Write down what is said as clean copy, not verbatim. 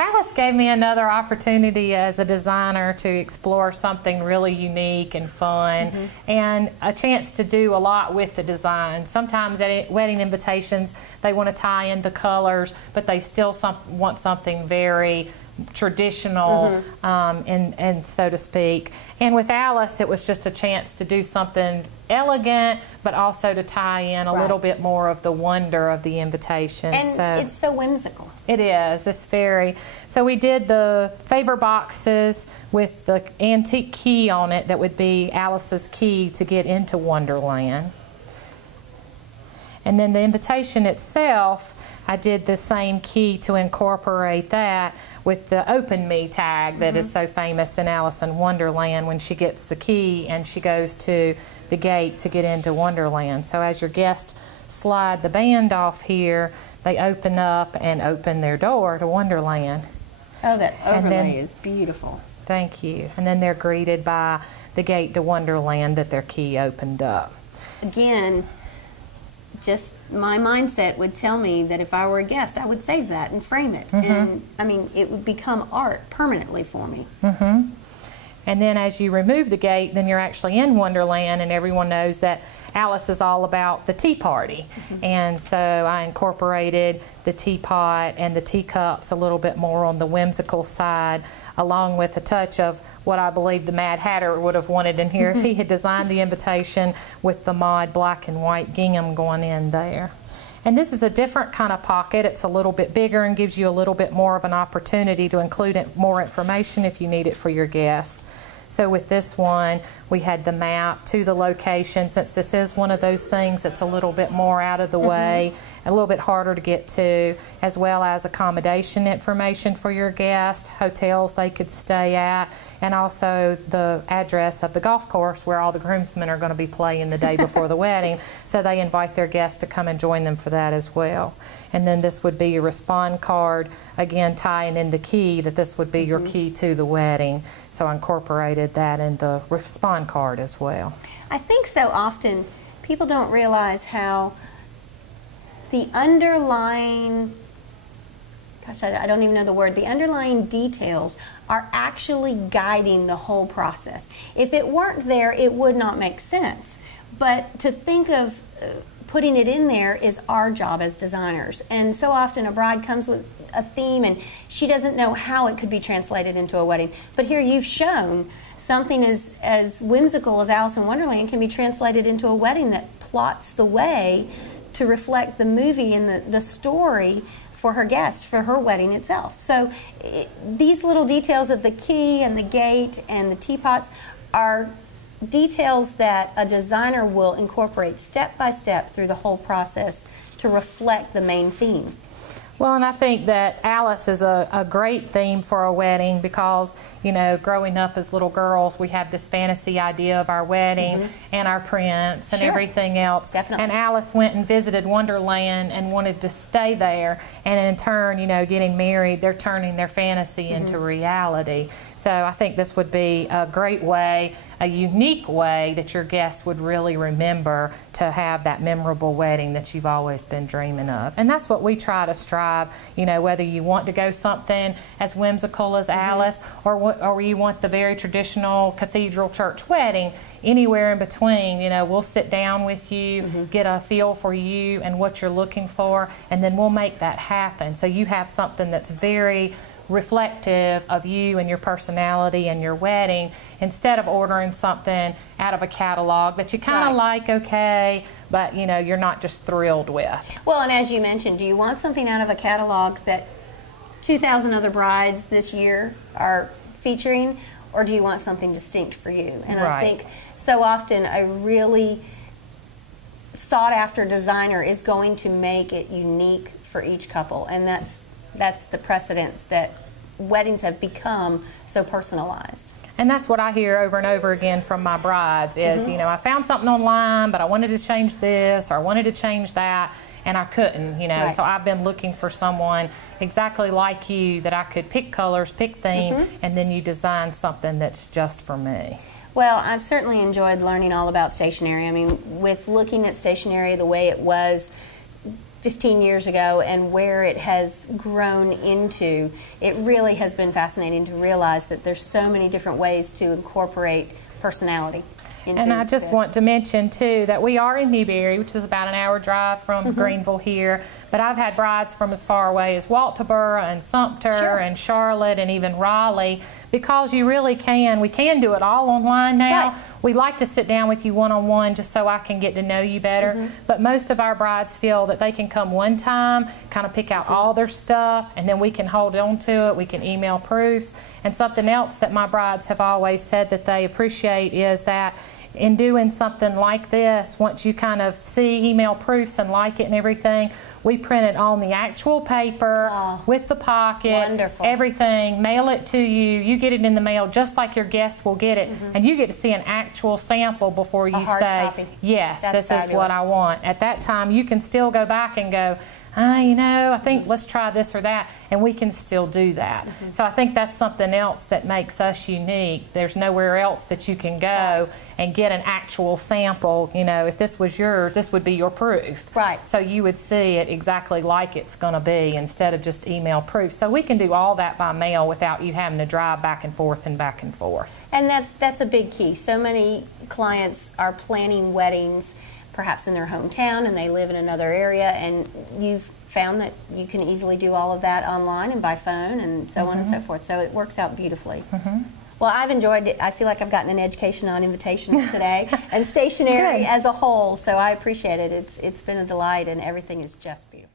Alice gave me another opportunity as a designer to explore something really unique and fun, and a chance to do a lot with the design. Sometimes at wedding invitations they want to tie in the colors, but they still want something very traditional, and so to speak. And with Alice, it was just a chance to do something elegant, but also to tie in a little bit more of the wonder of the invitation. And it's so whimsical. It is. It's very. So we did the favor boxes with the antique key on it that would be Alice's key to get into Wonderland. And then the invitation itself, I did the same key to incorporate that with the Open Me tag that is so famous in Alice in Wonderland when she gets the key and she goes to the gate to get into Wonderland. So as your guests slide the band off here, they open up and open their door to Wonderland. Oh, that overlay is beautiful. Thank you. And then they're greeted by the gate to Wonderland that their key opened up. Again, just my mindset would tell me that if I were a guest, I would save that and frame it. And I mean, it would become art permanently for me. And then as you remove the gate, then you're actually in Wonderland, and everyone knows that Alice is all about the tea party. And so I incorporated the teapot and the teacups a little bit more on the whimsical side, along with a touch of what I believe the Mad Hatter would have wanted in here if he had designed the invitation with the mod black and white gingham going in there. And this is a different kind of pocket. It's a little bit bigger and gives you a little bit more of an opportunity to include more information if you need it for your guest. So with this one, we had the map to the location, since this is one of those things that's a little bit more out of the way, a little bit harder to get to, as well as accommodation information for your guest, hotels they could stay at, and also the address of the golf course where all the groomsmen are going to be playing the day before the wedding. So they invite their guests to come and join them for that as well. And then this would be your respond card, again tying in the key that this would be your key to the wedding. So I incorporated that in the respond card as well. I think so often people don't realize how the underlying, gosh, I don't even know the word, the underlying details are actually guiding the whole process. If it weren't there, it would not make sense. But to think of putting it in there is our job as designers. And so often a bride comes with a theme and she doesn't know how it could be translated into a wedding. But here you've shown something as whimsical as Alice in Wonderland can be translated into a wedding that plots the way to reflect the movie and the story for her guest, for her wedding itself. So these little details of the key and the gate and the teapots are details that a designer will incorporate step by step through the whole process to reflect the main theme. Well, and I think that Alice is a great theme for a wedding because, you know, growing up as little girls, we have this fantasy idea of our wedding and our prince and everything else. Definitely. And Alice went and visited Wonderland and wanted to stay there. And in turn, you know, getting married, they're turning their fantasy into reality. So I think this would be a great way, a unique way that your guests would really remember to have that memorable wedding that you've always been dreaming of. And that's what we try to strive, you know, whether you want to go something as whimsical as Alice or you want the very traditional cathedral church wedding, anywhere in between, you know, we'll sit down with you, get a feel for you and what you're looking for, and then we'll make that happen. So you have something that's very reflective of you and your personality and your wedding, instead of ordering something out of a catalog that you kind of like, okay, but you know, you're not just thrilled with. Well, and as you mentioned, do you want something out of a catalog that 2,000 other brides this year are featuring, or do you want something distinct for you? And I think so often a really sought after designer is going to make it unique for each couple, and that's the precedence that weddings have become so personalized. And that's what I hear over and over again from my brides is, you know, I found something online, but I wanted to change this or I wanted to change that, and I couldn't, you know. So I've been looking for someone exactly like you that I could pick colors, pick theme, and then you design something that's just for me. Well, I've certainly enjoyed learning all about stationery. I mean, with looking at stationery the way it was 15 years ago and where it has grown into, it really has been fascinating to realize that there's so many different ways to incorporate personality. And I just want to mention too that we are in Newberry, which is about an hour drive from Greenville here, but I've had brides from as far away as Walterboro and Sumter and Charlotte and even Raleigh, because you really can, we can do it all online now. We like to sit down with you one-on-one just so I can get to know you better, but most of our brides feel that they can come one time, kind of pick out all their stuff, and then we can hold on to it, we can email proofs. And something else that my brides have always said that they appreciate is that in doing something like this, once you kind of see email proofs and like it and everything, we print it on the actual paper with the pocket, everything, mail it to you. You get it in the mail just like your guest will get it, and you get to see an actual sample before you say, yes, this is what I want. At that time, you can still go back and go, you know, I think let's try this or that, and we can still do that. So I think that's something else that makes us unique. There's nowhere else that you can go and get an actual sample. You know, if this was yours, this would be your proof. So you would see it exactly like it's going to be instead of just email proof. So we can do all that by mail without you having to drive back and forth and back and forth. And that's a big key. So many clients are planning weddings perhaps in their hometown and they live in another area, and you've found that you can easily do all of that online and by phone and so on and so forth. So it works out beautifully. Well, I've enjoyed it. I feel like I've gotten an education on invitations today and stationery as a whole, so I appreciate it. It's been a delight, and everything is just beautiful.